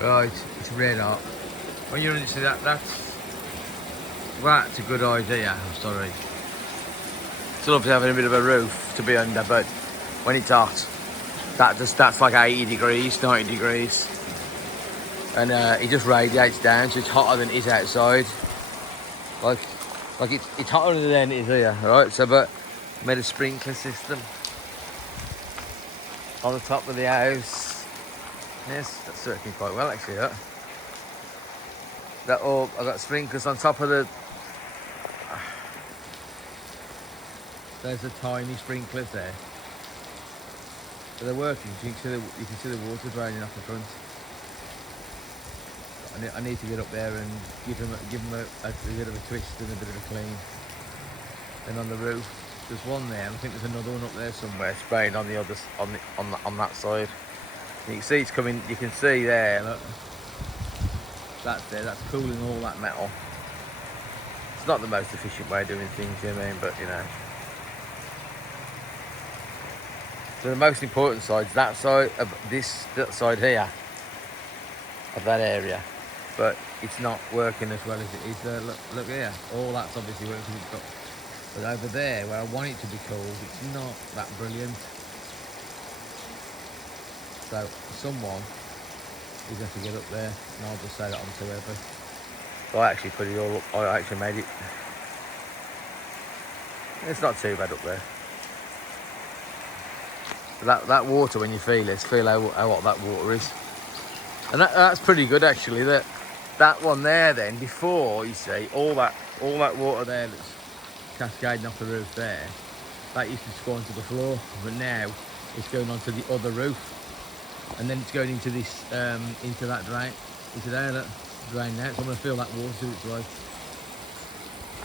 Right, it's red hot. When you're into that's a good idea. I'm sorry. Still up to having a bit of a roof to be under, but when it's hot, that's like 80 degrees, 90 degrees. And it just radiates down, so it's hotter than it is outside. Like it's hotter than it is here, right? So, but I made a sprinkler system on the top of the house. Yes, that's working quite well actually. That all I got sprinklers on top of the. There's the tiny sprinklers there. So they're working. You can see the water draining off the front. I need to get up there and give them a bit of a twist and a bit of a clean. And on the roof, there's one there, and I think there's another one up there somewhere spraying on the other on that side. You can see it's coming. You can see there. Look, that's there. That's cooling all that metal. It's not the most efficient way of doing things, you know what I mean? But you know. So the most important side is that side of that side here of that area, but it's not working as well as it is there. Look here, all that's obviously working. But over there, where I want it to be cold, it's not that brilliant. So someone is going to get up there, and I'll just say that on to whoever. So I actually put it all up. I actually made it. It's not too bad up there. That water, when you feel it, feel how hot that water is, and that's pretty good actually. That one there, then before you see all that water there that's cascading off the roof there, that used to go onto the floor, but now it's going onto the other roof, and then it's going into this into that drain, into there, that drain now. So I'm gonna feel that water. It's like,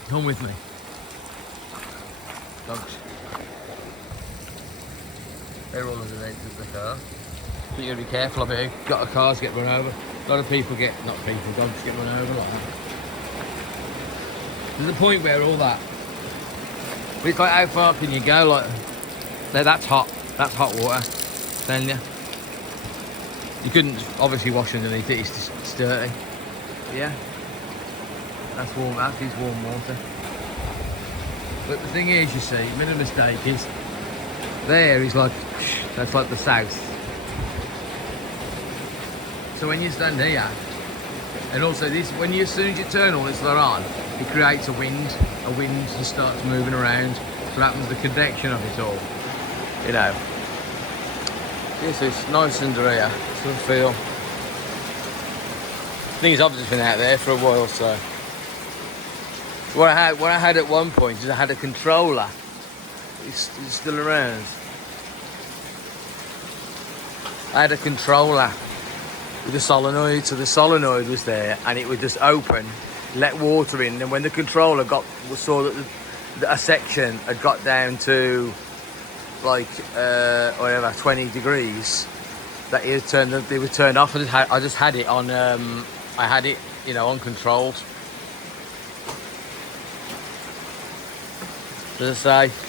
come with me, dogs. They're all as events as the car. But you gotta be careful of it. A lot of cars get run over. A lot of people dogs get run over like that. There's a point where all that. But it's like, how far can you go? Like, that's hot. That's hot water. Telling you. You couldn't obviously wash underneath it. It's dirty. Yeah. That's warm. That is warm water. But the thing is, you see, made a mistake is. There is like, that's like the south. So when you stand here, and also this, as soon as you turn all this lot on, it creates a wind just starts moving around. So that happens the convection of it all, you know. Yes, it's nice under here, sort of feel. The thing is, I've just been out there for a while, so. What I had at one point is I had a controller. It's still around. I had a controller with a solenoid, so the solenoid was there, and it would just open, let water in, and when the controller saw that a section had got down to like whatever 20 degrees, that it would turn off. I just had it on. I had it, you know, uncontrolled. As I say.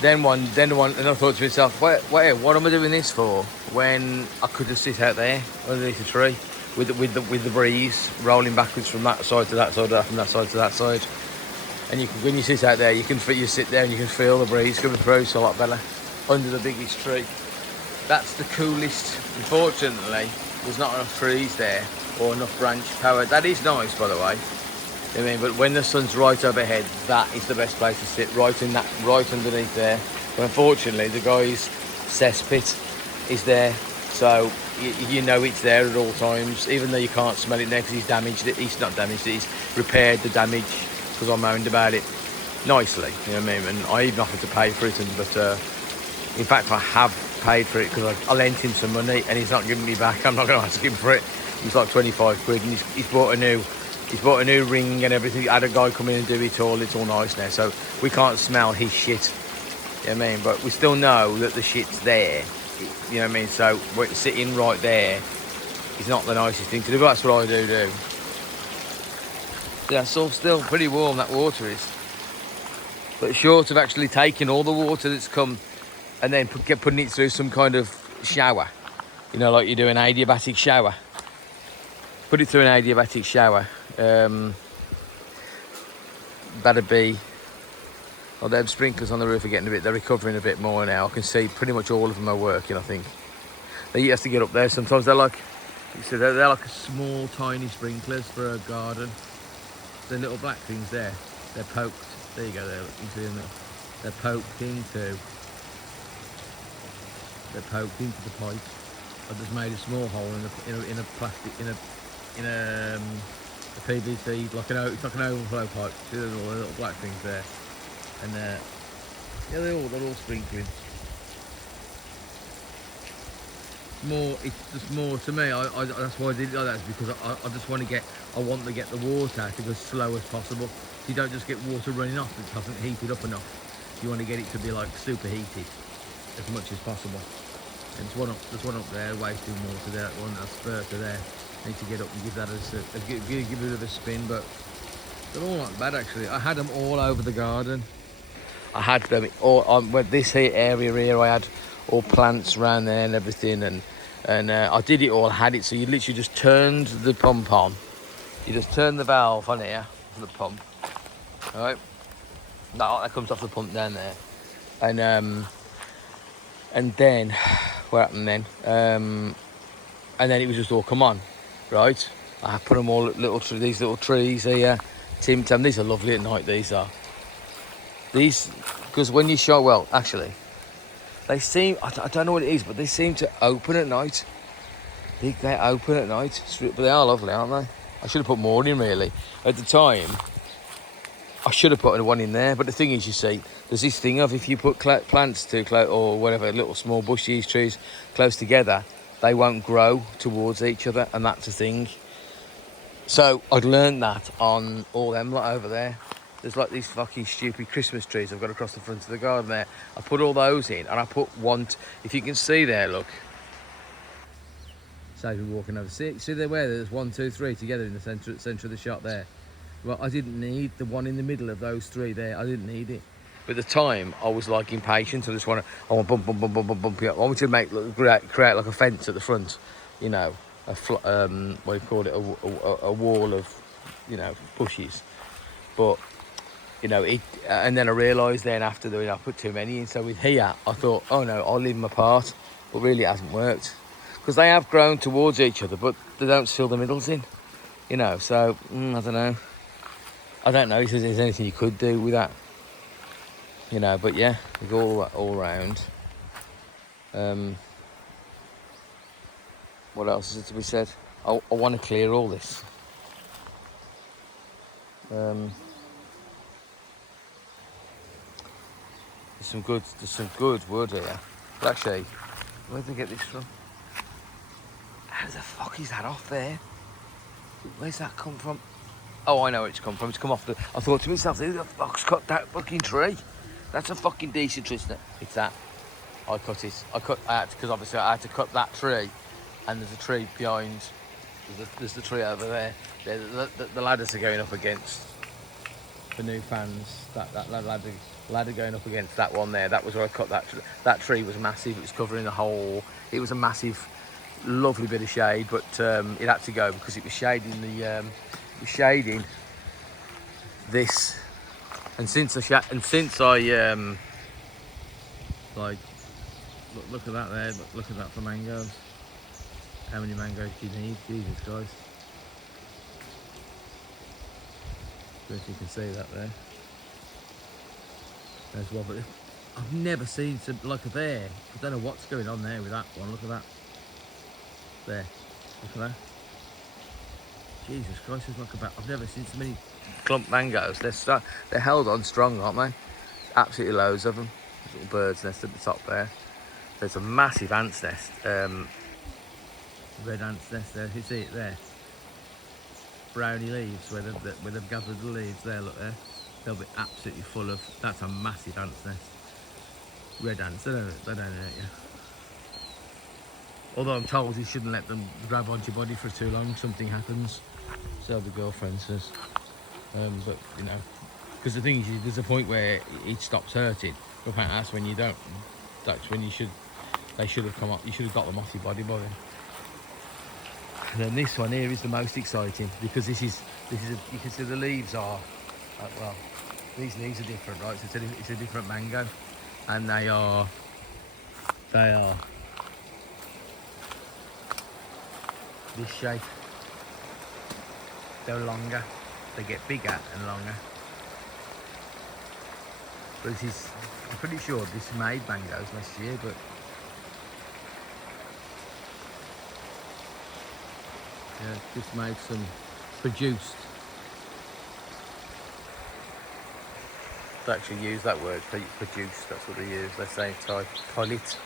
Then and I thought to myself, wait, what am I doing this for? When I could just sit out there underneath a tree with the breeze rolling backwards from that side to that side, from that side to that side. And when you sit out there, you sit there and you can feel the breeze coming through. So a lot better under the biggest tree. That's the coolest. Unfortunately, there's not enough trees there or enough branch power. That is nice, by the way. I mean, but when the sun's right overhead, that is the best place to sit, right underneath there. But unfortunately, the guy's cesspit is there, so you know it's there at all times, even though you can't smell it now because he's damaged it. He's not damaged it, he's repaired the damage because I moaned about it nicely, you know what I mean? And I even offered to pay for it, but in fact, I have paid for it because I lent him some money and he's not giving me back. I'm not going to ask him for it. He's like 25 quid and he's bought a new ring and everything. I had a guy come in and do it all. It's all nice now. So we can't smell his shit. You know what I mean? But we still know that the shit's there. You know what I mean? So sitting right there is not the nicest thing to do. But that's what I do. Yeah, so still pretty warm, that water is. But short of actually taking all the water that's come and then putting it through some kind of shower. You know, like you do an adiabatic shower. Put it through an adiabatic shower. That'd be... Well, them sprinklers on the roof are getting a bit... They're recovering a bit more now. I can see pretty much all of them are working, I think. They have to get up there. Sometimes they're like... So they're like small, tiny sprinklers for a garden. The little black things there, they're poked. There you go, there. You see them there? They're poked into... They're poked into the pipe. I just made a small hole in a plastic... In a PVC, like it's like an overflow pipe. See the little black things there, and yeah, they're all sprinkling. It's just more to me. That's why I did it like that, is because I just want to get the water to go as slow as possible. So you don't just get water running off that hasn't heated up enough. You want to get it to be like super heated as much as possible. And there's one up there, wasting water there. One that's spurter there. Need to get up and give that give it a bit of a spin, but they're all not bad actually. I had them all over the garden. I had them all on this area here. I had all plants around there and everything, and I did it all. I had it so you literally just turned the pump on. You just turn the valve on here for the pump. All right, that comes off the pump down there, and then what happened then? And then it was just all come on. Right, I put them all these little trees here. Tim Tam, these are lovely at night. These because when you shot, well, actually, they seem, I don't know what it is, but they seem to open at night. They open at night, but they are lovely, aren't they? I should have put more in really. At the time, I should have put one in there. But the thing is, you see, there's this thing of if you put plants or whatever, little small bushes, trees close together, they won't grow towards each other, and that's a thing. So I'd learned that on all them lot over there. There's like these fucking stupid Christmas trees I've got across the front of the garden there. I put all those in, and I put one. If you can see there, look. Save me walking over. See there where there's 1, 2, 3 together in the centre of the shot there. Well, I didn't need the one in the middle of those 3 there. I didn't need it. But at the time, I was like impatient. I want bump it up. I wanted to create like a fence at the front, you know, what do you call it, a wall of, you know, bushes. But, you know, and then I realised then after that I put too many in. So with here, I thought, oh no, I'll leave them apart. But really, it hasn't worked because they have grown towards each other, but they don't fill the middles in, you know. So I don't know. I don't know if there's anything you could do with that. You know, but yeah, we go all round. What else is to be said? I want to clear all this. There's some good wood here. But actually, where did I get this from? How the fuck is that off there? Where's that come from? Oh, I know where it's come from. It's come off the... I thought to myself, who the fuck's cut that fucking tree? That's a fucking decent tree, isn't it? It's that. I cut it. Because obviously I had to cut that tree, and there's a tree behind. There's the tree over there. The ladders are going up against the new fans. That ladder going up against that one there. That was where I cut that tree. That tree was massive. It was covering the whole. It was a massive, lovely bit of shade, but it had to go because it was shading shading this. And since I like look at that there, look at that for mangoes. How many mangoes do you need? Jesus Christ. So if you can see that there. There's one, but I've never seen like a there. I don't know what's going on there with that one. Look at that. There. Look at that. Jesus Christ, there's like about, I've never seen so many clump mangoes. They're held on strong, aren't they? Absolutely loads of them. There's little bird's nest at the top there. There's a massive ant's nest. Red ant's nest there. You see it there? Brownie leaves where they've gathered the leaves there. Look there. They'll be absolutely full of. That's a massive ant's nest. Red ants. They don't hurt you. Although I'm told you shouldn't let them grab onto your body for too long. Something happens. So the girlfriend says. But you know, because the thing is, there's a point where it stops hurting. But that's when you don't. That's when you should. They should have come up. You should have got them off your body by then. And then this one here is the most exciting because you can see the leaves are well, these leaves are different, right? So it's a different mango, and they are this shape. They're longer, they get bigger and longer. But I'm pretty sure this made mangoes last year, but yeah, this made some produced. They actually use that word, produced, that's what they use. They say type, pull it.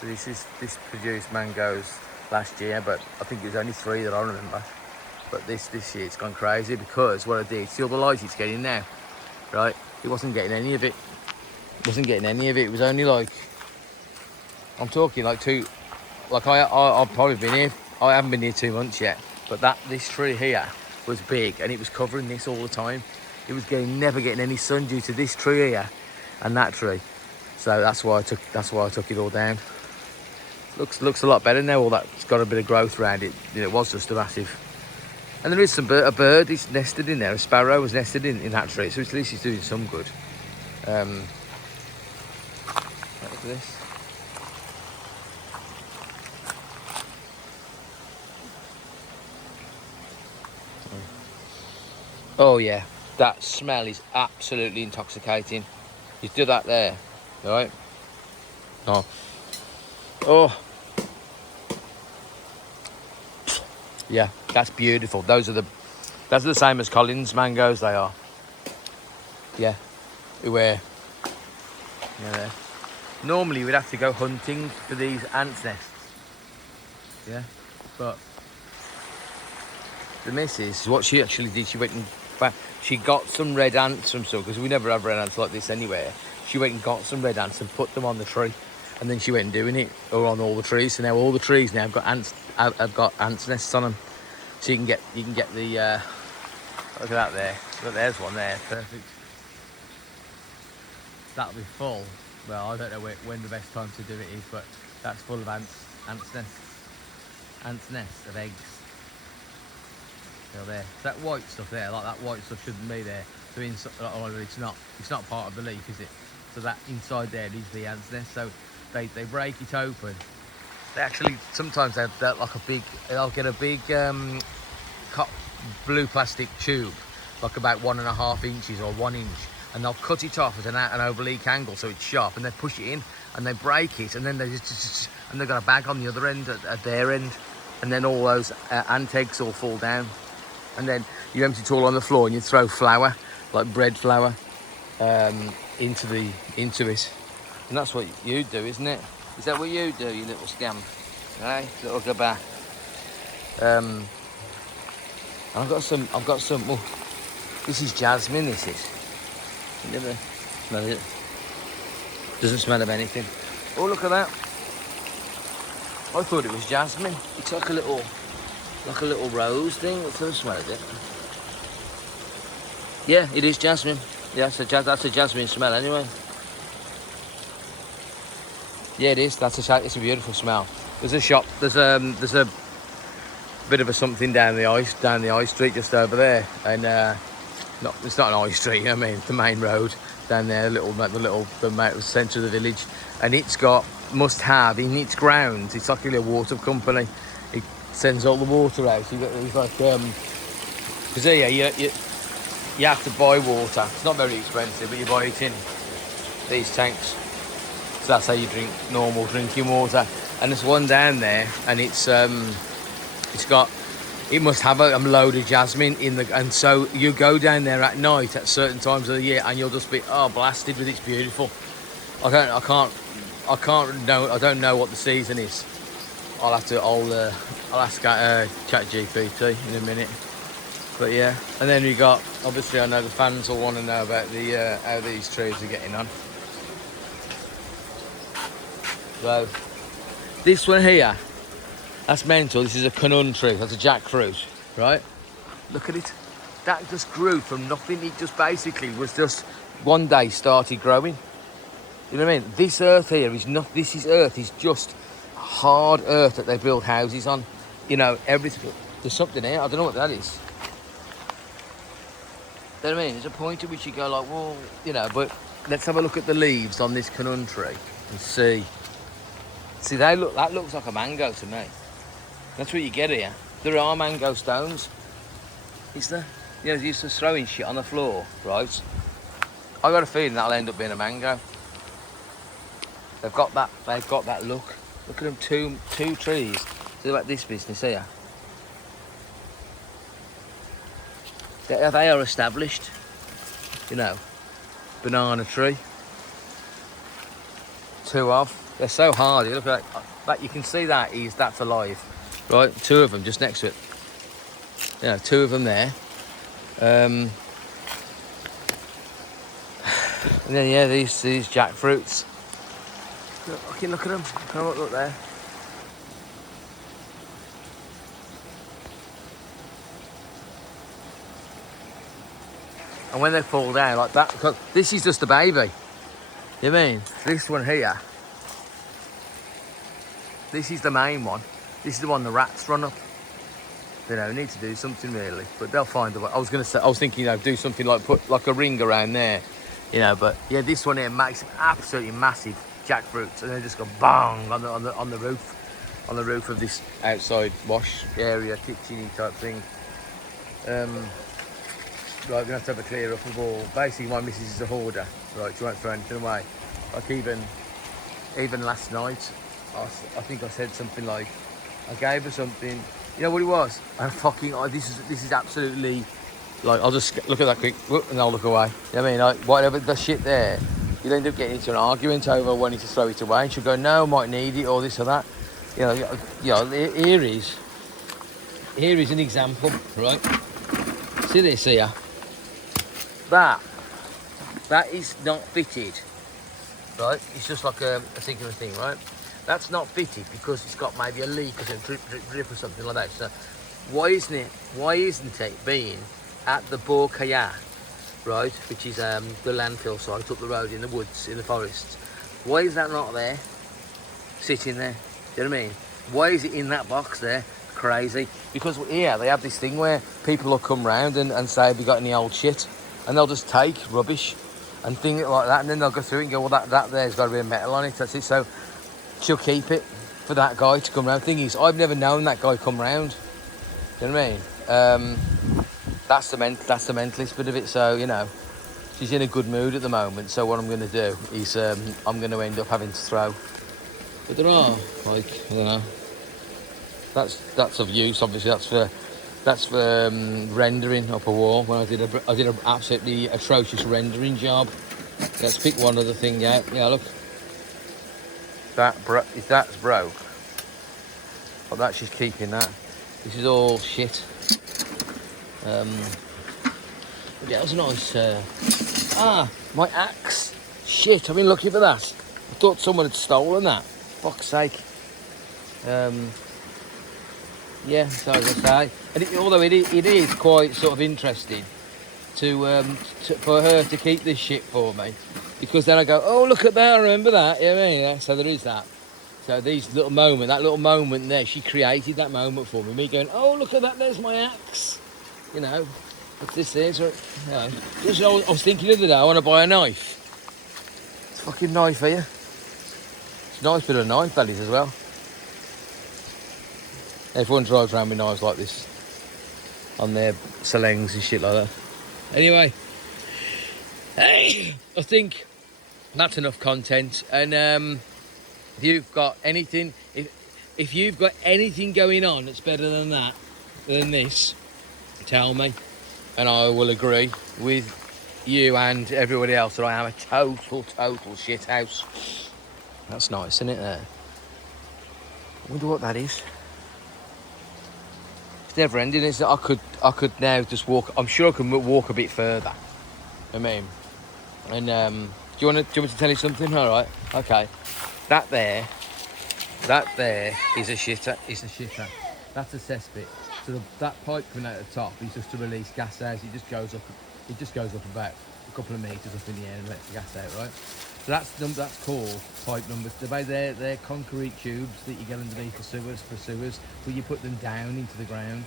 So this produced mangoes last year, but I think it was only 3 that I remember. But this year it's gone crazy because what I did, see all the light it's getting now, right? It wasn't getting any of it. It wasn't getting any of it. It was only like, I'm talking like I've probably been here. I haven't been here 2 months yet, but this tree here was big and it was covering this all the time. It was never getting any sun due to this tree here and that tree. So that's why I took it all down. Looks a lot better now. All that's got a bit of growth around it. It was just a massive. And there is a bird is nested in there. A sparrow was nested in that tree, so at least he's doing some good. Look at this. Oh yeah, that smell is absolutely intoxicating. You do that there, all right? Oh. Yeah, that's beautiful. Those are the same as Collins mangoes. They are. Yeah, normally we'd have to go hunting for these ants' nests. Yeah, but the missus, what she actually did, she got some red ants from some, because we never have red ants like this anywhere. She went and got some red ants and put them on the tree, and then she went and doing it on all the trees. So now all the trees now have got ants nests on them. So you can get the look at that there. Look, there's one there, perfect. That'll be full. Well, I don't know when the best time to do it is, but that's full of ants nests of eggs. They're there. So that white stuff there, like that white stuff shouldn't be there. So it's not part of the leaf, is it? So that inside there is the ants nest. So they break it open. They actually sometimes they'll get a big blue plastic tube, like about 1.5 inches or 1 inch, and they'll cut it off at an oblique angle so it's sharp, and they push it in and they break it, and then and they've got a bag on the other end at their end, and then all those ant eggs all fall down, and then you empty it all on the floor and you throw flour, like bread flour, into it, and that's what you do, isn't it? Is that what you do, you little scamp? Hey, little gabba. I've got some. Oh, this is jasmine. This is. You never smell it. Doesn't smell of anything. Oh, look at that. I thought it was jasmine. It's like a little rose thing. What's the smell of it? Yeah, it is jasmine. Yeah, that's a jasmine smell anyway. Yeah, it is. It's a beautiful smell. There's a shop. There's a bit of a something down the high street just over there, and it's not an high street. I mean, the main road down there, the centre of the village, and it's got must have in its grounds. It's like a little water company. It sends all the water out. It's like because you have to buy water. It's not very expensive, but you buy it in these tanks. So that's how you drink normal drinking water. And there's one down there, and it must have a load of jasmine in the, and so you go down there at night at certain times of the year, and you'll just be blasted with it's beautiful. I don't know what the season is. I'll ask ChatGPT in a minute. But yeah, and then we got, obviously I know the fans will want to know about the how these trees are getting on. So this one here, that's mental. This is a Canoon tree. That's a jackfruit, right? Look at it. That just grew from nothing. It just basically was just one day started growing. You know what I mean? This earth here is not. This is earth is just hard earth that they build houses on. You know, everything. There's something here. I don't know what that is. You know what I mean? There's a point at which you go like, well, you know, but let's have a look at the leaves on this canoe tree and see. See, that looks like a mango to me. That's what you get here. There are mango stones. Is there? You know, they're used to throwing shit on the floor, right? I got a feeling that'll end up being a mango. They've got that look. Look at them, two trees. See about this business here. They are established. You know, banana tree. Two of. They're so hard. You look at that. You can see that's alive, right? Two of them just next to it. You know, two of them there. And then yeah, these jackfruits. Look at them. Come on, look there. And when they fall down like that, because this is just a baby. You mean this one here? This is the main one. This is the one the rats run up. You know, need to do something really, but they'll find a way. I was thinking, you know, do something like put like a ring around there, you know. But yeah, this one here makes absolutely massive jackfruits, and they just go bang on the roof of this outside wash area, kitchen-y type thing. Right, we're gonna have to have a clear up of all. Basically, my missus is a hoarder, right? She won't throw anything away. Like even last night, I think I said something like, I gave her something. You know what it was? And this is absolutely, like, I'll just look at that quick, and I'll look away. You know what I mean? Like, whatever, the shit there, you'll end up getting into an argument over wanting to throw it away. And she'll go, no, I might need it, or this or that. You know, here is an example, right? See this here? That is not fitted, right? It's just like a singular thing, right? That's not fitted because it's got maybe a leak or a drip or something like that. So why isn't it being at the Borkaya, right, which is the landfill site up the road in the woods, in the forests? Why is that not there, sitting there? Do you know what I mean? Why is it in that box there? Crazy. Because here they have this thing where people will come round and say, have you got any old shit? And they'll just take rubbish and things like that, and then they'll go through it and go, well, that there's got a bit of metal on it, that's it. So she'll keep it for that guy to come round. Thing is, I've never known that guy come round. You know what I mean? That's the mentalist bit of it. So, you know, she's in a good mood at the moment. So what I'm going to do is I'm going to end up having to throw. But there are, like, I don't know. That's of use, obviously. That's for rendering up a wall. When I did an absolutely atrocious rendering job. Let's pick one other thing out. Yeah, look. That's broke. But that she's keeping that. This is all shit. Yeah, it was nice. My axe. Shit, I've been looking for that. I thought someone had stolen that. Fuck's sake. Yeah, so as I say, and although it is quite sort of interesting for her to keep this shit for me. Because then I go, oh, look at that, I remember that. You know what I mean? Yeah, so there is that. So that little moment there, she created that moment for me. Me going, oh, look at that, there's my axe. You know, what's this is? You know, I was thinking the other day, I want to buy a knife. It's a fucking knife here. It's a nice bit of knife, that is, as well. Everyone drives around with knives like this on their salengs and shit like that. Anyway, I think that's enough content. And if you've got anything, if you've got anything going on that's better than this, tell me, and I will agree with you and everybody else that I am a total shit house. That's nice, isn't it? There. I wonder what that is. It's never ending, is it? I could now just walk. I'm sure I can walk a bit further. I mean, and do you want me to tell you something? All right, okay. That there is a shitter. It's a shitter. That's a cesspit. So that pipe coming out at the top is just to release gas out. It just goes up about a couple of meters up in the air and lets the gas out, right? So that's called pipe number. They're concrete tubes that you get underneath the sewers, but you put them down into the ground.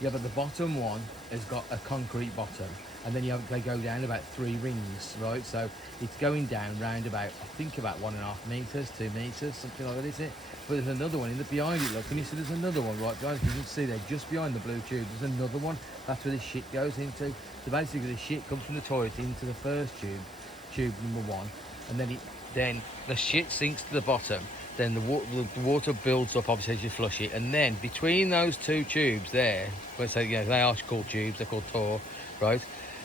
You have the bottom one has got a concrete bottom, and then they go down about 3 rings, right? So it's going down round about, I think about 1.5 meters, 2 meters, something like that, is it? But there's another one in the behind it. Look, and you see there's another one right behind. You can see there, just behind the blue tube. There's another one. That's where the shit goes into. So basically, the shit comes from the toilet into the first tube number 1, and then the shit sinks to the bottom. Then the water builds up, obviously, as you flush it, and then between those 2 tubes there, let's say, they are called tubes, they're called tor, right?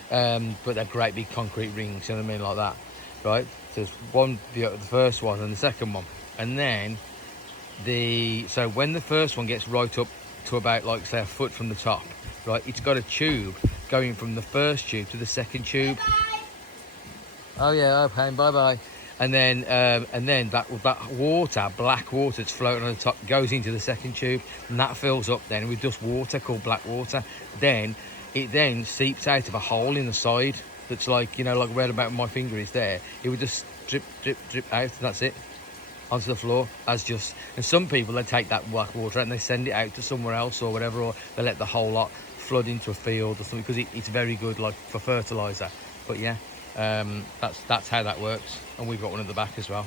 But they're great big concrete rings, you know what I mean, like that, right? So there's one, the first one, and the second one, and then so when the first one gets right up to about, like, say, a foot from the top, right? It's got a tube going from the first tube to the second tube. Bye-bye. Oh yeah, okay, bye bye. And then that water, black water that's floating on the top, goes into the second tube, and that fills up then with just water called black water. Then it seeps out of a hole in the side that's, like, you know, like where about my finger is there. It would just drip out, and that's it, onto the floor. And some people, they take that black water and they send it out to somewhere else or whatever, or they let the whole lot flood into a field or something, because it's very good, like, for fertilizer. But yeah, that's how that works, and we've got one at the back as well.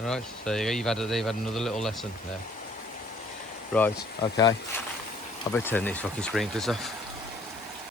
All right, so there you go. They've had another little lesson there. Right, okay, I better turn these fucking sprinklers off.